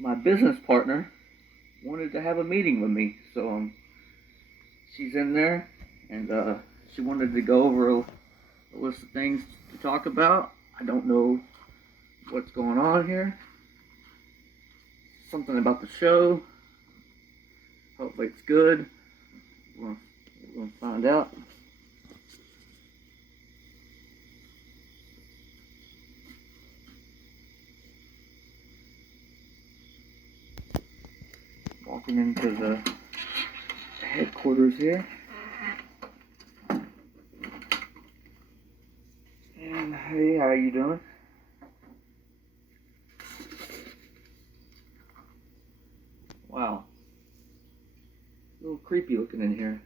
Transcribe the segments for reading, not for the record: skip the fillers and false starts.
my business partner wanted to have a meeting with me. So she's in there, and she wanted to go over a list of things to talk about. I don't know what's going on here. Something about the show. Hopefully it's good. We're gonna find out. Walking into the headquarters here. And hey, how you doing? Wow. A little creepy looking in here.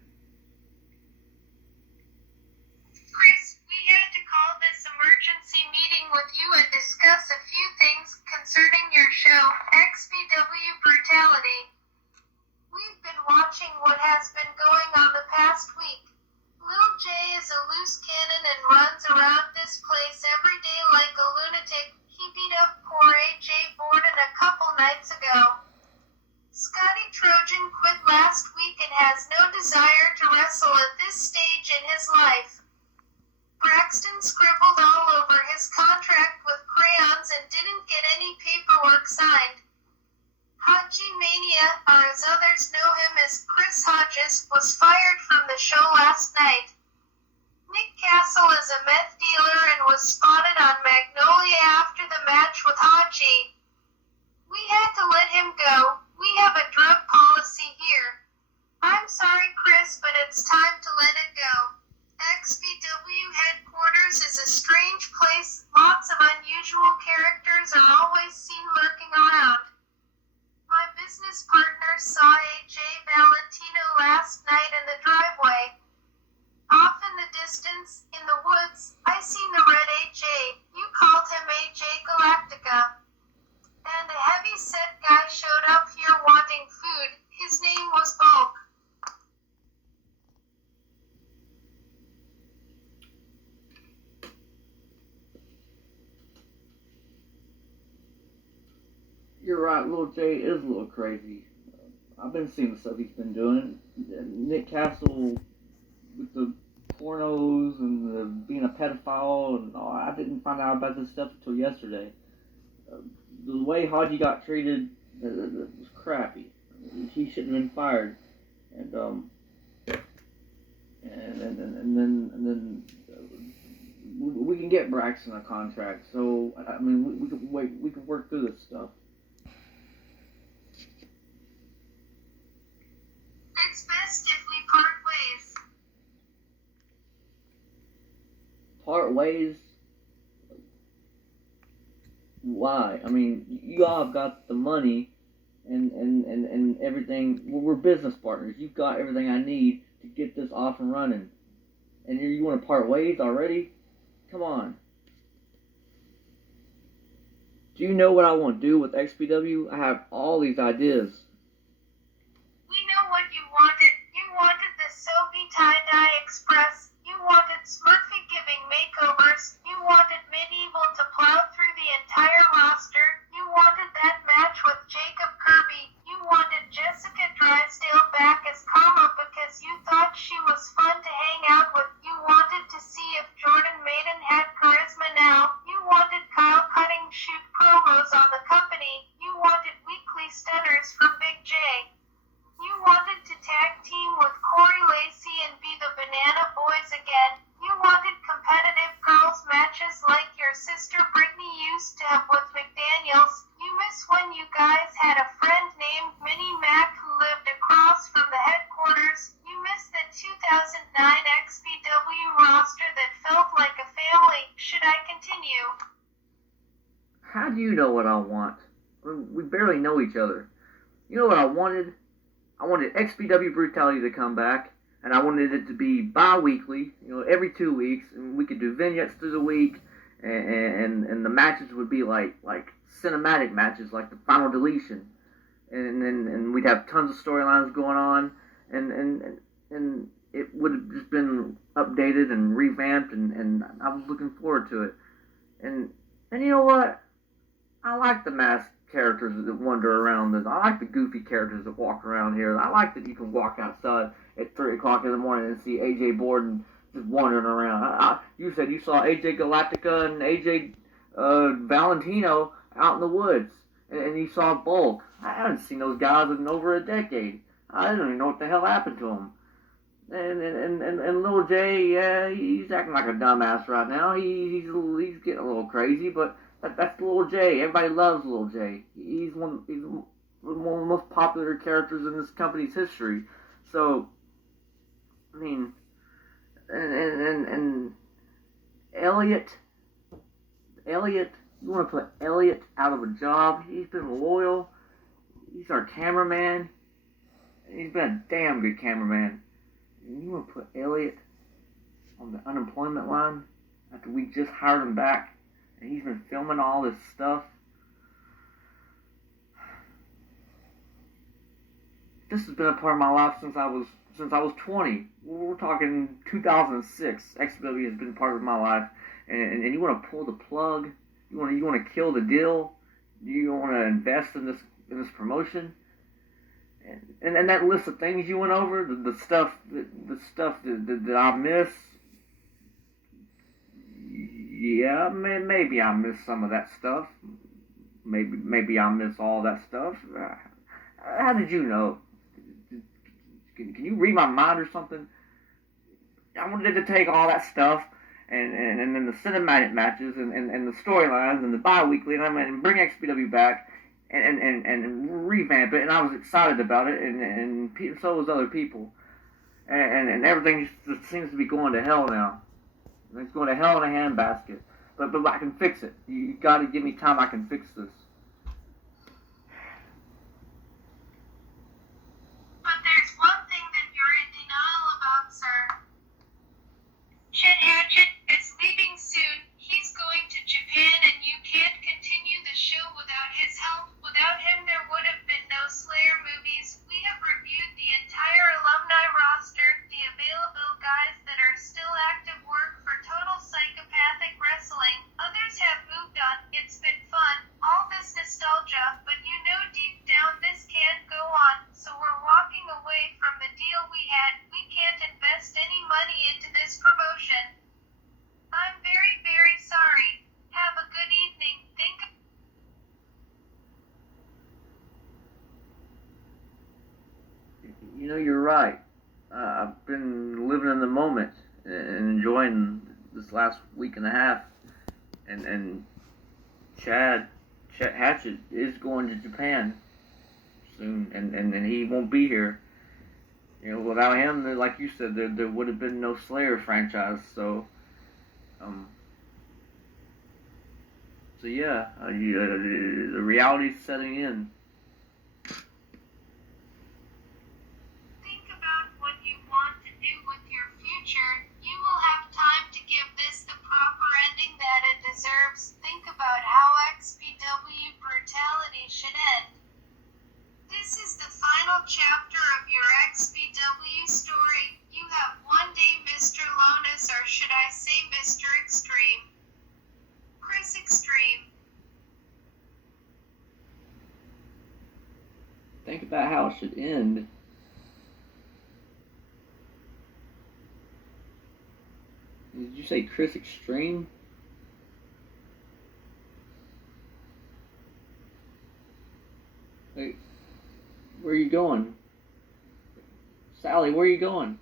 Chris, we had to call this emergency meeting with you and discuss a few things concerning your show, XBW Brutality. We've been watching what has been going on the past week. Lil J is a loose cannon and runs around this place every day like a lunatic. He beat up poor AJ Borden a couple nights ago. Scotty Trojan quit last week and has no desire to wrestle at this stage in his life. Braxton scribbled all over his contract with crayons and didn't get any paperwork signed. Haji Mania, or as others know him as Chris Hodges, was fired from the show last night. Nick Castle is a meth dealer and was spotted on Magnolia after the match with Haji. We had to let him go. We have a drug policy here. I'm sorry, Chris, but it's time to let it go. XBW headquarters is a strange place. Lots of unusual characters are always seen lurking around. My business partner saw AJ Valentino last night in the driveway. Off in the distance, in the woods, I seen the red AJ. You called him AJ Galactica. And a heavy-set guy showed up here wanting food. His name was Bulk. You're right, Lil J is a little crazy. I've been seeing the stuff he's been doing. Nick Castle with the pornos and the being a pedophile, and I didn't find out about this stuff until yesterday. The way Haji got treated was crappy. He shouldn't have been fired. And then we can get Braxton a contract. So I mean, we can wait. We can work through this stuff. It's best if we part ways. Part ways? Why? I mean, you all have got the money and everything. We're business partners. You've got everything I need to get this off and running. And you want to part ways already? Come on. Do you know what I want to do with XBW? I have all these ideas. We know what you wanted. You wanted the Soapy Tie-Dye Express. You wanted Smurfy giving makeovers. You wanted Medieval to plow through the entire roster. You wanted that match with Jacob Kirby. You wanted Jessica Drysdale back as Karma because you thought she was fun to hang out with. You wanted to see if Jordan Maiden had charisma now. You wanted Kyle Cutting shoot promos on the company. You wanted weekly stunners from Big J. You wanted to tag team with Corey Lacey and be the Banana Boys again. You wanted competitive girls matches like your sister Brittany used to have with McDaniels. You miss when you guys had a friend named Minnie Mac who lived across from the headquarters. You miss the 2009 XBW roster that felt like a family. Should I continue? How do you know what I want? We barely know each other. You know what I wanted? I wanted XBW Brutality to come back, and I wanted it to be bi-weekly, every 2 weeks, and we could do vignettes through the week, and the matches would be like cinematic matches, like the Final Deletion, and we'd have tons of storylines going on, and it would have just been updated and revamped, and I was looking forward to it, and you know what? I like the masked characters that wander around. I like the goofy characters that walk around here. I like that you can walk outside at 3 o'clock in the morning and see AJ Borden just wandering around. You said you saw AJ Galactica and AJ Valentino out in the woods, and you saw Bulk. I haven't seen those guys in over a decade. I don't even know what the hell happened to them. And Lil J, yeah, he's acting like a dumbass right now. He's getting a little crazy, but that's Lil J. Everybody loves Lil J. He's one of the most popular characters in this company's history. So, I mean, and Elliot, you want to put Elliot out of a job? He's been loyal. He's our cameraman. He's been a damn good cameraman. And you want to put Elliot on the unemployment line after we just hired him back, and he's been filming all this stuff? This has been a part of my life since I was 20. We're talking 2006. XBW has been part of my life, and you want to pull the plug? You want to kill the deal? You want to invest in this promotion? And that list of things you went over, the stuff that I miss, yeah, maybe I missed some of that stuff. Maybe I missed all that stuff. How did you know? Can you read my mind or something? I wanted to take all that stuff and then the cinematic matches and the storylines and the bi-weekly and bring XBW back and revamp it, and I was excited about it, and so was other people, and everything just seems to be going to hell now. It's going to hell in a handbasket, but I can fix it. You got to give me time. I can fix this. But there's one thing that you're in denial about, sir. Chet Hatchett is leaving soon. He's going to Japan, and you can't continue the show without his help. Without him, there would have been no Slayer movies. We have reviewed the entire alumni roster, the available guys that are still active work for Total Psychopathic Wrestling. Others have moved on. It's been fun. All this nostalgia, but you know deep down this can't go on. So we're walking away from the deal we had. We can't invest any money into this promotion. I'm very, very sorry. Have a good evening. You know, you're right. I've been living in the moment and enjoying this last week and a half. And Chet Hatchett is going to Japan soon, and he won't be here. You know, without him, like you said, there would have been no Slayer franchise. So yeah, the reality's setting in. Think about what you want to do with your future. You will have time to give this the proper ending that it deserves. Think about how XBW Brutality should end. This is the final chapter of your XBW story. You have one day, Mr. Lotus, or should I say Mr. Xtreme? Chris Xtreme. Think about how it should end. Did you say Chris Xtreme? Wait, where are you going? Sally, where are you going?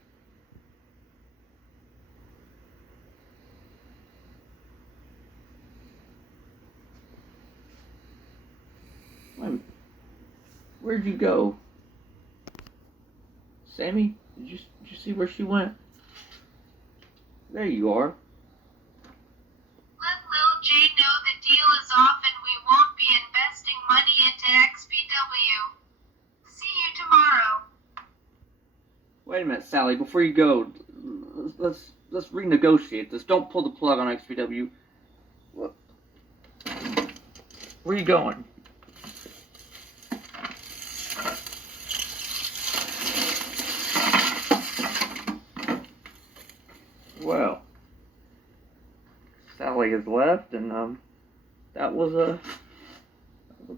Where'd you go? Sammy, did you see where she went? There you are. Let Lil J know the deal is off and we won't be investing money into XBW. See you tomorrow. Wait a minute, Sally. Before you go, let's renegotiate this. Don't pull the plug on XBW. Where are you going? Well, Sally has left, and that was a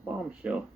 bombshell.